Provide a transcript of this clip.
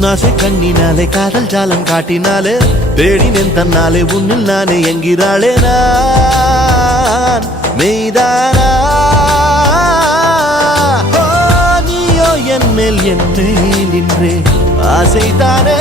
உன்னாசை கண்ணினாலே காதல் ஜாலம் காட்டினாலே தேடினேன் தன்னாலே உன்னில் நானே என்கிறாளே நான் மெய்தானா நீயோ என் மேல் நின்றே ஆசைதானே